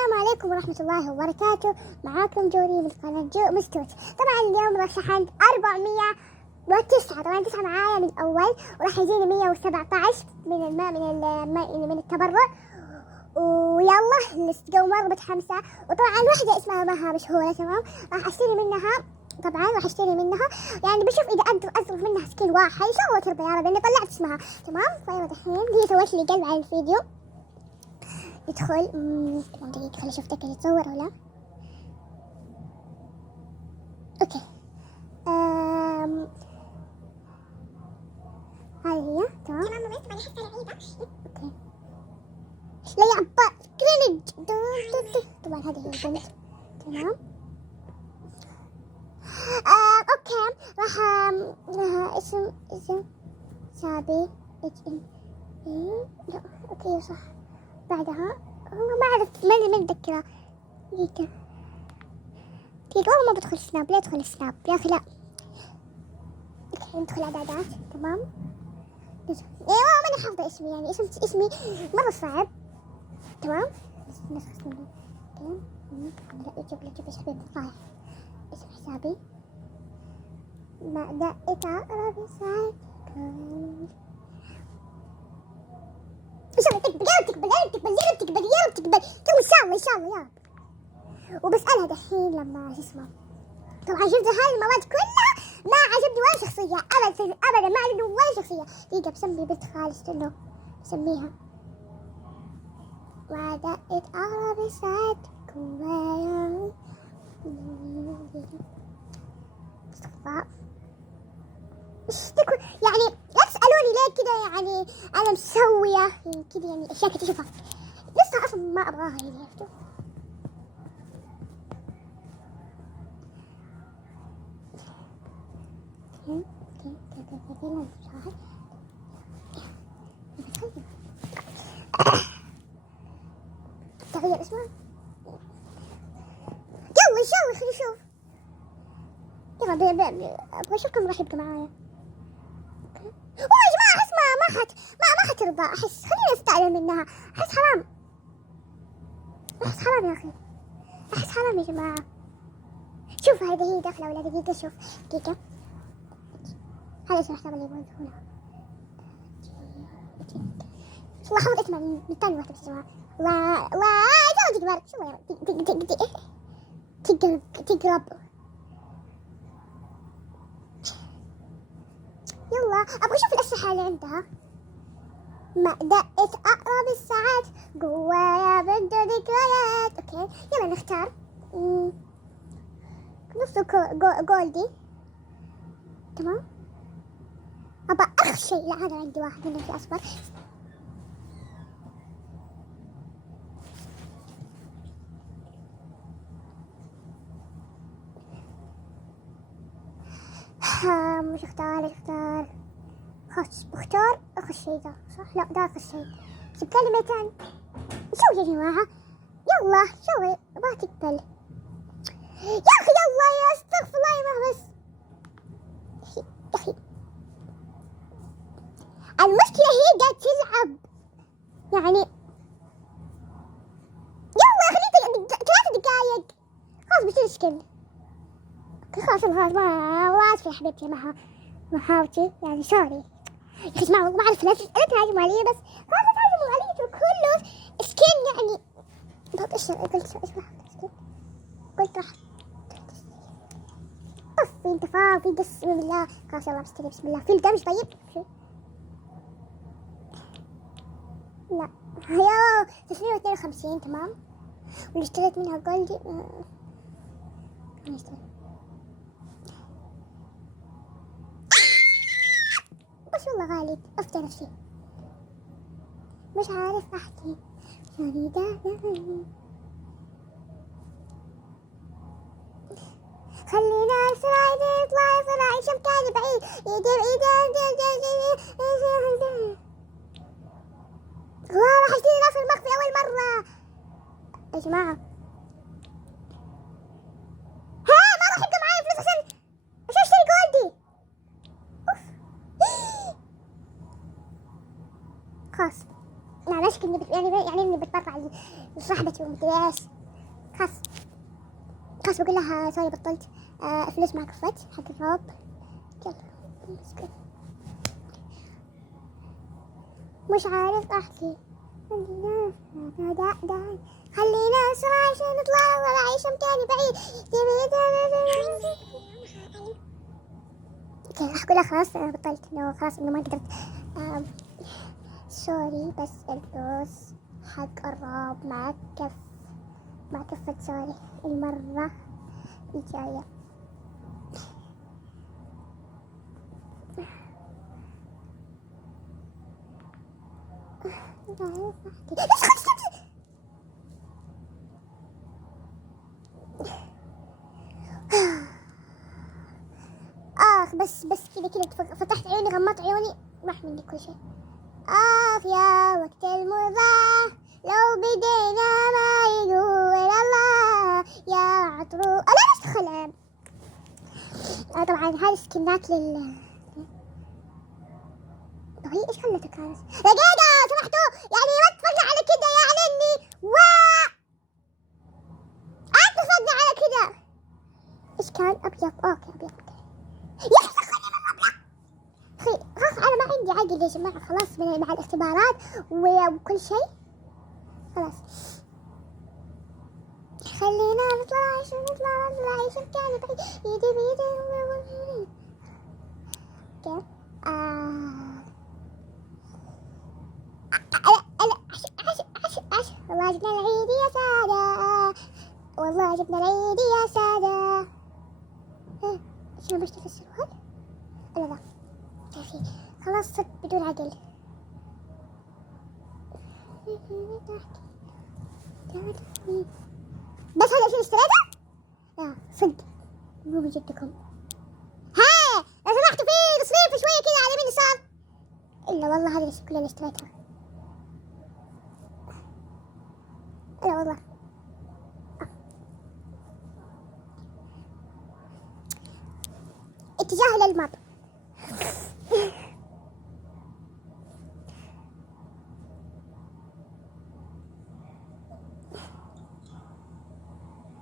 السلام عليكم ورحمة الله وبركاته. معاكم جوري من قناة جو مستوت. طبعا اليوم راح شحنت 409. طبعا 9 معايا من الأول، وراح يجيني 117 من الماء من التبرع. ويلا ليتس جو، مرة متحمسة. وطبعا واحدة اسمها مها مشهورة، تمام، راح اشتري منها. طبعا راح اشتري منها، يعني بشوف اذا اقدر اصرف منها سكين واحد ان شاء الله ترضى يا رب، لاني طلعت اسمها تمام. فيلا دحين هي سوت لي قلب على الفيديو. ادخل طبعا دقيقة خلي اشوف تكل يتصور ولا. اوكي هذه هي تمام. اوكي لا يا عبا كرينج. طبعا هذه هي البنت تمام. اوكي راح لها اسم سابي لا اوكي صح. بعدها ما اعرف من متذكرة. دقيقة والله ما بدخل سناب. ليه ادخل سناب يا اخي؟ لا ندخل اعدادات تمام. ايوه ماني حافظة اسمي، يعني اسمي مرة صعب تمام. بس اسمي لا يجيب ايش حبيبي صايح اسم حسابي. ما دقت عقرب ساعتكم ان شاء الله تقبل يا رب، تقبل يا رب ان شاء الله يا رب. وبسألها دحين لما شو اسمه. طبعا شفت هاي المواد كلها ما عجبني ولا شخصية ابدا ما عجبني ولا شخصية. دقيقة بسمي بنت خالص انه بسميها ما دقت عقرب ساعتكم استغفار. يعني لا تسألوني ليه كده، يعني أنا مسوية يعني كده، يعني أشياء كتشوفها لسه أصلا ما أبغاها يعني عرفتوا. تغير اسمها. يلا إن شاء الله خلينا نشوف. يلا أبغى أشوف كم راح يبقى معايا. والله يا جماعة أحس ما حترضى. أحس خليني أستعلم منها. أحس حرام يا أخي. أحس حرام يا جماعة. شوف هذه هي داخلة ولا دقيقة. شوف دقيقة هذا اسم الحساب اللي يبغون يدخلونها. والله حاول اسمع من ثاني واحدة بس يا جماعة. الله يجاوب تقبل شو تقرب. يلا أبغى أشوف الأسلحة اللي عندها. ما دقت أقرب الساعات جوايا بنت ذكريات. أوكي يلا نختار نص جولدي تمام. أبغى أرخص شيء. لا هذا عندي واحد هنا في أصفر. مش اختار خلاص بختار أرخص شيء ذا صح. لا ده أرخص شيء. جبت لي 200. نسوي يا جماعة. يلا شوي ما تقبل يا أخي. يلا يا استغفر الله يا مهوس يا أخي. المشكلة هي قاعد تلعب يعني. يلا خليني 3 دقايق خلاص بصير سكن. خلاص ما اسف يا حبيبتي محاوتي يعني سوري يا اخي. اسمعوا ما اعرف لا تهاجموا علي، بس خلاص تهاجموا علي كله سكين يعني. طب ايش قلت راح طفي انت فاضي بسم الله. خلاص يلا بستري بسم الله. في الدمج طيب لا يا 352 تمام. واللي اشتريت منها جولدي بس والله غالي. أفتى نفسي مش عارف أحكي يعني خلينا أسرع نطلع أسرع شوف كان بعيد الله راح أشتري ناصر المخفي أول مرة يا جماعة. ما راح يبقى معايا فلوس عشان أشتري جولدي. خلاص معلش كني يعني إني بتبرع صاحبتي ومدري ايش. خلاص بقول لها سوري بطلت، فلوس ما كفت حق الروب. يلا مسكين مش عارف احكي. خلينا نسرع عشان نطلع ولا عيش مكاني بعيد. اوكي راح اقول لها خلاص انا بطلت، انه خلاص انه ما قدرت. سوري بس الفلوس حق الروب ما كفت سوري المرة الجاية. بس كذا فتحت عيوني غمضت عيوني راح مني كل شيء. يا وقت المضاع لو بدينا ما يقول الله يا عطرو. أنا ليش دخل طبعا هذه سكنات طب هي ايش خلتها كانت دقيقة سمحتوا يعني ما اتفقنا على كذا يعني اني اتفقنا على كذا. ايش كان ابيض؟ اوكي ابيض يا اخي خلينا المبلغ. خلاص انا ما عندي عقل يا جماعة خلاص مع الاختبارات وكل شيء خلاص. خلينا نطلع عيش مكاني بعيد يدي بيدي. اوكي والله جبنا العيد يا سادة، والله جبنا العيد يا سادة. شنو بشتي في السروال؟ لا كافي خلاص صدق بدون عقل. بس هذا الشيء اشتريته؟ لا صدق مو بجدكم. ها لو سمحتوا في تصريف شوية كذا على يمين يسار. إلا والله هذه الأشياء كلها اللي اشتريتها. لا والله اتجاه للماب.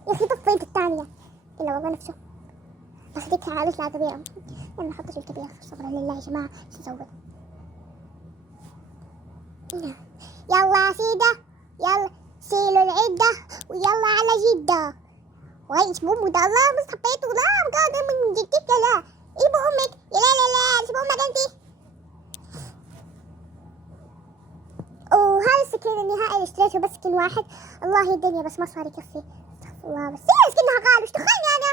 يا أخي طفي انت الثانية. إلا والله نفسه بس هذيك عالوش لا تبيعهم. يلا نحط شي تبيع صبرا لله يا جماعة شو نسوي. يلا سيدة يلا شيلوا العدة ويلا على جدة. ويش مو ده الله بس حبيته لا قاعدة من جدك لا ايه بأمك يا لا شو بأمك انتي. وهذا السكين النهائي اللي اشتريته بس سكين واحد. الله الدنيا بس ما صار يكفي استغفر الله. بس سكينها غالي وش دخلني انا.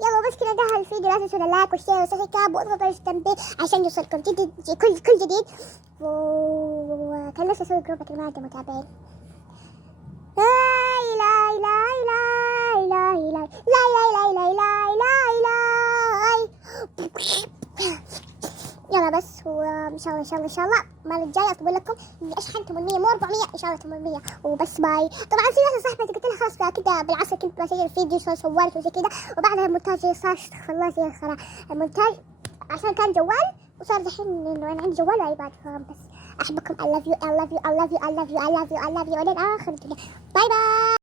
يلا بس كذا انتهى الفيديو لا تنسوا اللايك والشير والسبسكرايب واضغطوا التنبيه عشان يوصلكم كل جديد. وكان نفسي اسوي جروب لكن ما عندي متابعين. يلا بس وان شاء الله ان شاء الله المره الجايه اطلب لكم اني اشحن 800 مو 400 ان شاء الله 800 وبس باي. طبعا في ناس صاحبتي قلت لها خلاص كذا بالعصر كنت بسجل فيديو صورت وزي كذا وبعدها المونتاج صار استغفر الله زي الخرا. المونتاج عشان كان جوال وصار دحين انه انا عندي جوال وايباد بس احبكم I love you I love you I love you I love you I love you I love you الى اخر الدنيا. باي باي.